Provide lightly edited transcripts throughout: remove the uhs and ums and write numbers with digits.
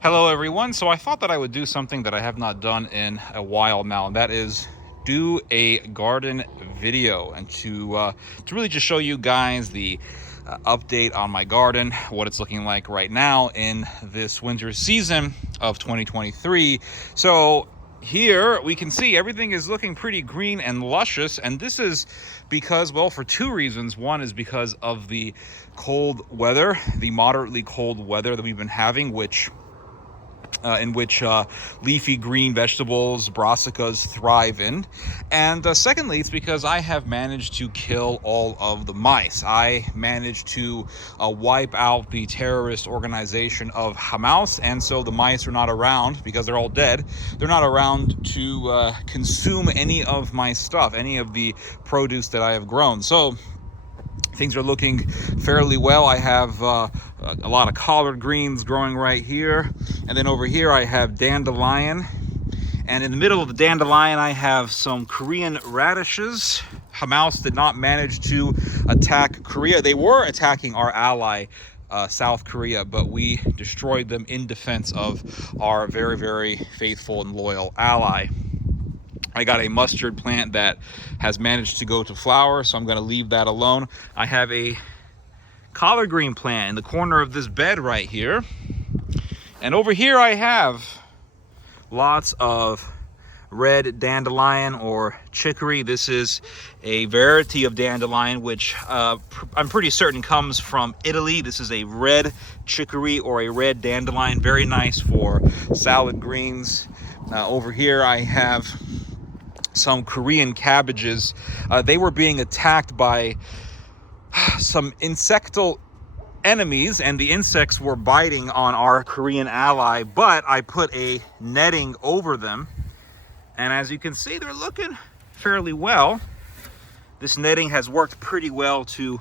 Hello everyone. So I thought that I would do something that I have not done in a while now, and that is do a garden video and to really just show you guys the update on my garden, what it's looking like right now in this winter season of 2023. So here we can see everything is looking pretty green and luscious, and this is because, well, for two reasons. One is because of the cold weather, the moderately cold weather that we've been having, in which leafy green vegetables, brassicas, thrive in. And secondly, it's because I have managed to kill all of the mice. I managed to wipe out the terrorist organization of Hamas, and so the mice are not around because they're all dead. They're not around to consume any of my stuff, any of the produce that I have grown. So things are looking fairly well. I have a lot of collard greens growing right here. And then over here I have dandelion. And in the middle of the dandelion I have some Korean radishes. Hamas did not manage to attack Korea. They were attacking our ally, South Korea, but we destroyed them in defense of our very, very faithful and loyal ally. I got a mustard plant that has managed to go to flower, so I'm going to leave that alone. I have a collard green plant in the corner of this bed right here. And over here I have lots of red dandelion or chicory. This is a variety of dandelion which I'm pretty certain comes from Italy. This is a red chicory or a red dandelion, very nice for salad greens. Over here I have some Korean cabbages. They were being attacked by some insectal enemies, and the insects were biting on our Korean ally, but I put a netting over them, and as you can see, they're looking fairly well. This netting has worked pretty well to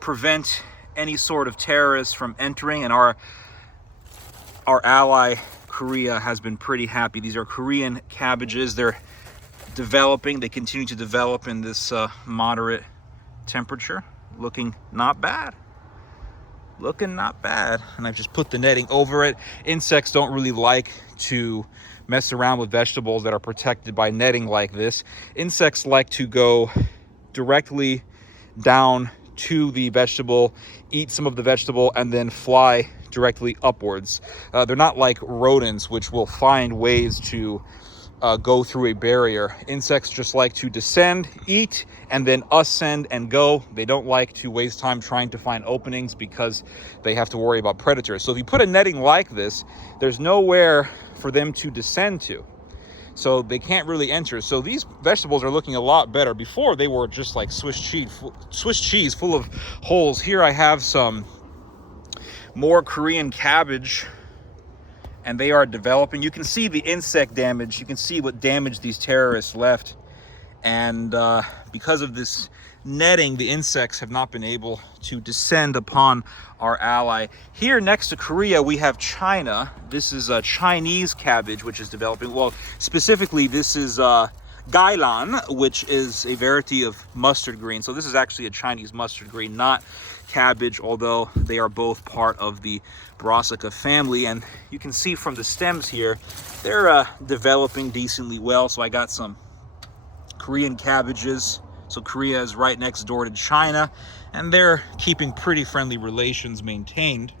prevent any sort of terrorists from entering, and our ally Korea has been pretty happy. These are Korean cabbages. They're developing. They continue to develop in this moderate temperature. Looking not bad. Looking not bad. And I've just put the netting over it. Insects don't really like to mess around with vegetables that are protected by netting like this. Insects like to go directly down to the vegetable, eat some of the vegetable, and then fly directly upwards. They're not like rodents, which will find ways to go through a barrier. Insects just like to descend, eat, and then ascend and go. They don't like to waste time trying to find openings because they have to worry about predators. So if you put a netting like this, there's nowhere for them to descend to. So they can't really enter. So these vegetables are looking a lot better. Before they were just like Swiss cheese full of holes. Here I have some more Korean cabbage, and they are developing. You can see the insect damage. You can see what damage these terrorists left. And because of this netting, the insects have not been able to descend upon our ally. Here next to Korea, we have China. This is a Chinese cabbage, which is developing. Well, specifically, this is gailan, which is a variety of mustard green. So this is actually a Chinese mustard green, not cabbage, although they are both part of the brassica family. And you can see from the stems here, they're developing decently well. So I got some Korean cabbages. So Korea is right next door to China, and they're keeping pretty friendly relations maintained.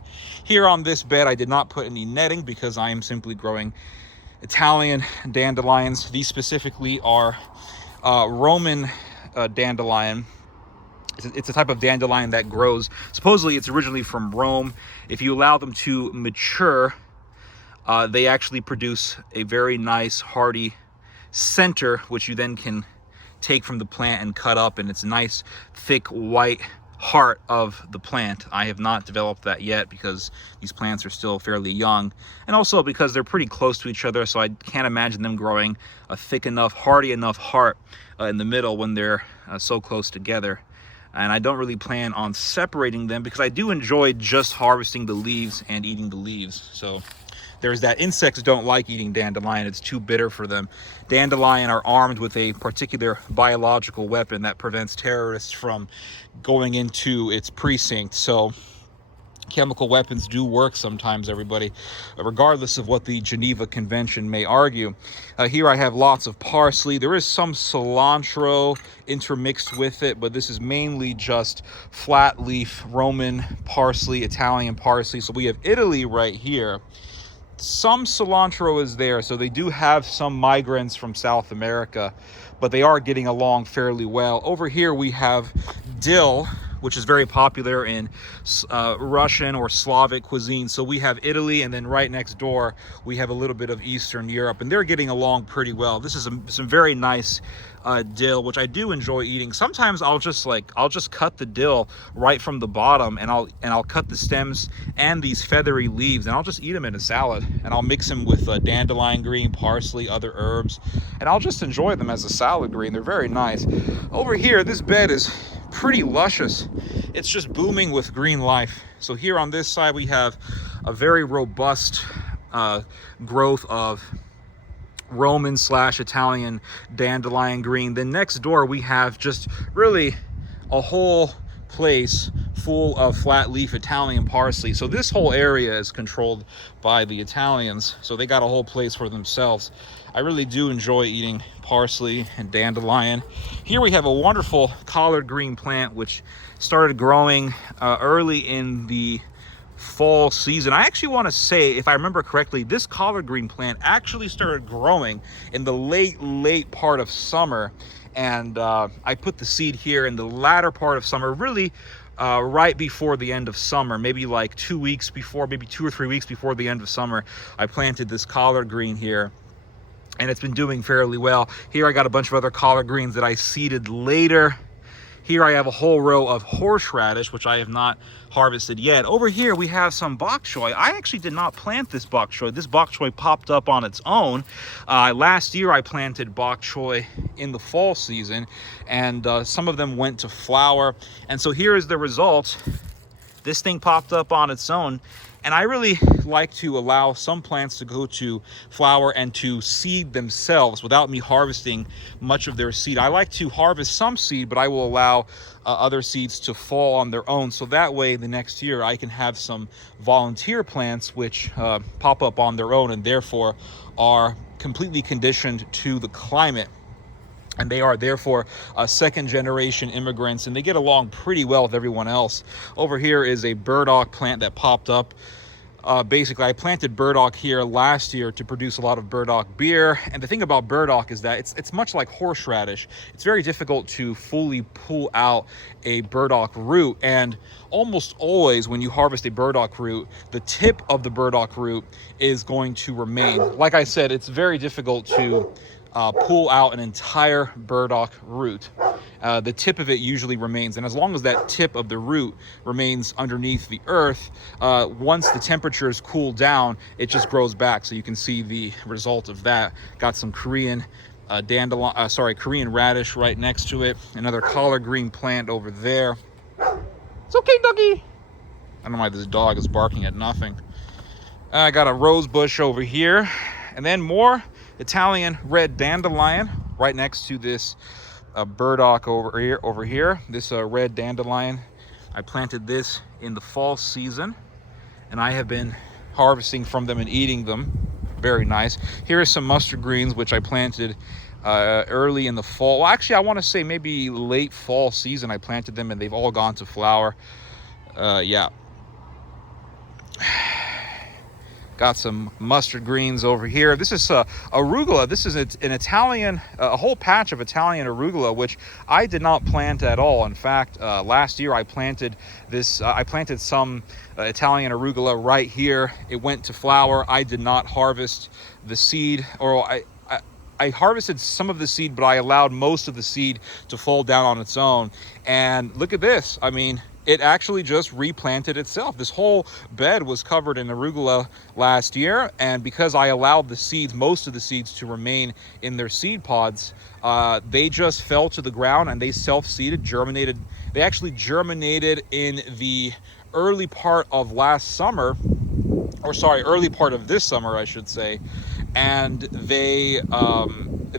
Here on this bed, I did not put any netting because I am simply growing Italian dandelions. These specifically are Roman dandelion. It's a type of dandelion that grows. Supposedly, it's originally from Rome. If you allow them to mature, they actually produce a very nice, hearty center, which you then can take from the plant and cut up, and it's a nice, thick, white heart of the plant. I have not developed that yet because these plants are still fairly young, and also because they're pretty close to each other, so I can't imagine them growing a thick enough, hearty enough heart in the middle when they're so close together. And I don't really plan on separating them because I do enjoy just harvesting the leaves and eating the leaves. So there's that. Insects don't like eating dandelion. It's too bitter for them. Dandelion are armed with a particular biological weapon that prevents terrorists from going into its precinct. So chemical weapons do work sometimes, everybody, regardless of what the Geneva Convention may argue. Here I have lots of parsley. There is some cilantro intermixed with it, but this is mainly just flat leaf Roman parsley, Italian parsley. So we have Italy right here. Some cilantro is there, so they do have some migrants from South America, but they are getting along fairly well. Over here we have dill, which is very popular in Russian or Slavic cuisine. So we have Italy, and then right next door we have a little bit of Eastern Europe, and they're getting along pretty well. This is some very nice dill, which I do enjoy eating. Sometimes I'll just cut the dill right from the bottom, and I'll cut the stems and these feathery leaves, and I'll just eat them in a salad, and I'll mix them with dandelion green, parsley, other herbs, and I'll just enjoy them as a salad green. They're very nice. Over here, this bed is pretty luscious. It's just booming with green life. So here on this side we have a very robust growth of Roman / Italian dandelion green. Then next door we have just really a whole place full of flat leaf Italian parsley. So this whole area is controlled by the Italians, so they got a whole place for themselves. I really do enjoy eating parsley and dandelion. Here we have a wonderful collard green plant which started growing early in the fall season. I actually want to say, if I remember correctly, this collard green plant actually started growing in the late part of summer, and I put the seed here in the latter part of summer, really right before the end of summer, maybe like 2 weeks before, maybe 2 or 3 weeks before the end of summer. I planted this collard green here, and it's been doing fairly well. Here I got a bunch of other collard greens that I seeded later. Here I have a whole row of horseradish, which I have not harvested yet. Over here we have some bok choy. I actually did not plant this bok choy. This bok choy popped up on its own. Last year I planted bok choy in the fall season, and some of them went to flower. And so here is the result. This thing popped up on its own. And I really like to allow some plants to go to flower and to seed themselves without me harvesting much of their seed. I like to harvest some seed, but I will allow other seeds to fall on their own. So that way, the next year, I can have some volunteer plants which pop up on their own and therefore are completely conditioned to the climate. And they are therefore second generation immigrants, and they get along pretty well with everyone else. Over here is a burdock plant that popped up. Basically, I planted burdock here last year to produce a lot of burdock beer. And the thing about burdock is that it's much like horseradish. It's very difficult to fully pull out a burdock root. And almost always when you harvest a burdock root, the tip of the burdock root is going to remain. Like I said, it's very difficult to pull out an entire burdock root. The tip of it usually remains, and as long as that tip of the root remains underneath the earth, once the temperatures cool down, it just grows back. So you can see the result of that. Got some Korean Korean radish right next to it. Another collard green plant over there. It's okay, doggy. I don't know why this dog is barking at nothing. I got a rose bush over here, and then more Italian red dandelion right next to this burdock over here. This red dandelion, I planted this in the fall season, and I have been harvesting from them and eating them. Very nice. Here are some mustard greens which I planted early in the fall. Well, actually I want to say maybe late fall season I planted them, and they've all gone to flower. Yeah. Got some mustard greens over here. This is arugula. This is an Italian, a whole patch of Italian arugula, which I did not plant at all. In fact, last year I planted this. I planted some Italian arugula right here. It went to flower. I did not harvest the seed, or I harvested some of the seed, but I allowed most of the seed to fall down on its own. And look at this. I mean, it actually just replanted itself. This whole bed was covered in arugula last year, and because I allowed the seeds, most of the seeds, to remain in their seed pods, they just fell to the ground and they self-seeded, germinated. They actually germinated in the early part of last summer, or sorry, early part of this summer, I should say, and they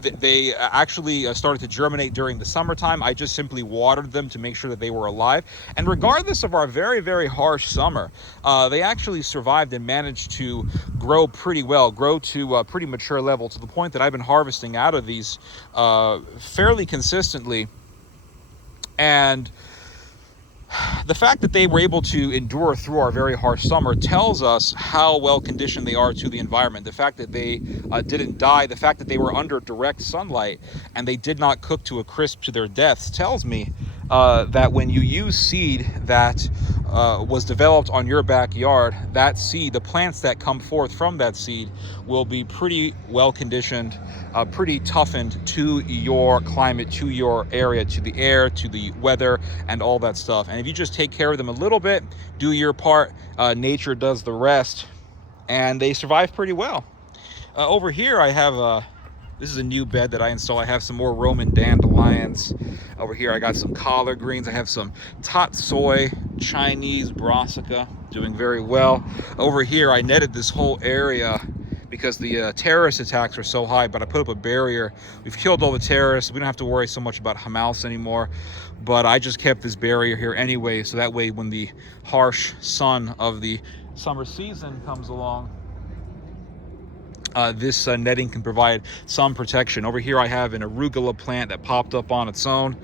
they actually started to germinate during the summertime. I just simply watered them to make sure that they were alive. And regardless of our very, very harsh summer, they actually survived and managed to grow pretty well, grow to a pretty mature level, to the point that I've been harvesting out of these fairly consistently. And the fact that they were able to endure through our very harsh summer tells us how well conditioned they are to the environment. The fact that they didn't die, the fact that they were under direct sunlight and they did not cook to a crisp to their deaths tells me that when you use seed that was developed on your backyard, that seed, the plants that come forth from that seed, will be pretty well conditioned, pretty toughened to your climate, to your area, to the air, to the weather, and all that stuff. And if you just take care of them a little bit, do your part, nature does the rest, and they survive pretty well. Over here I have this is a new bed that I installed. I have some more Roman dandelions. Over here I got some collard greens. I have some tatsoi, Chinese brassica, doing very well. Over here I netted this whole area because the terrorist attacks were so high, but I put up a barrier. We've killed all the terrorists. We don't have to worry so much about Hamas anymore, but I just kept this barrier here anyway, so that way when the harsh sun of the summer season comes along, this netting can provide some protection. Over here I have an arugula plant that popped up on its own.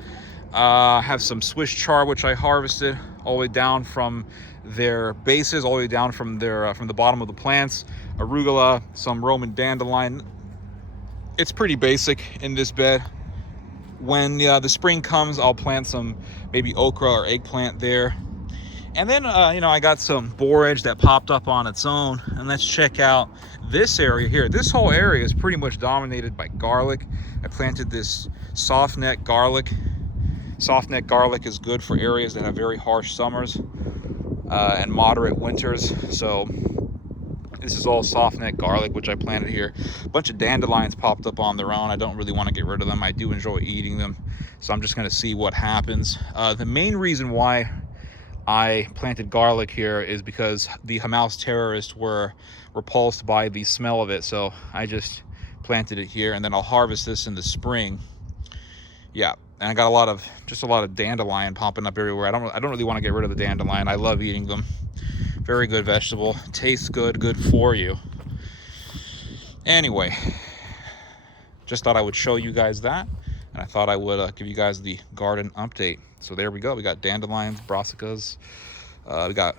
I have some Swiss chard, which I harvested all the way down from their bases, all the way down from their from the bottom of the plants. Arugula, some Roman dandelion. It's pretty basic in this bed. When the spring comes, I'll plant some maybe okra or eggplant there. And then, you know, I got some borage that popped up on its own. And let's check out this area here. This whole area is pretty much dominated by garlic. I planted this soft neck garlic. Soft neck garlic is good for areas that have very harsh summers and moderate winters. So this is all soft neck garlic, which I planted here. A bunch of dandelions popped up on their own. I don't really want to get rid of them. I do enjoy eating them. So I'm just going to see what happens. The main reason why I planted garlic here is because the Hamas terrorists were repulsed by the smell of it. So I just planted it here, and then I'll harvest this in the spring. Yeah, and I got a lot of dandelion popping up everywhere. I don't really want to get rid of the dandelion. I love eating them. Very good vegetable. Tastes good, good for you. Anyway, just thought I would show you guys that, and I thought I would give you guys the garden update. So there we go. We got dandelions, brassicas. We got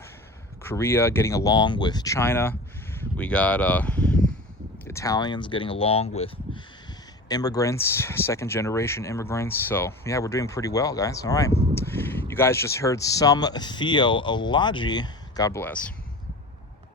Korea getting along with China. We got Italians getting along with immigrants, second generation immigrants. So yeah, we're doing pretty well, guys. All right, you guys just heard some theology. God bless.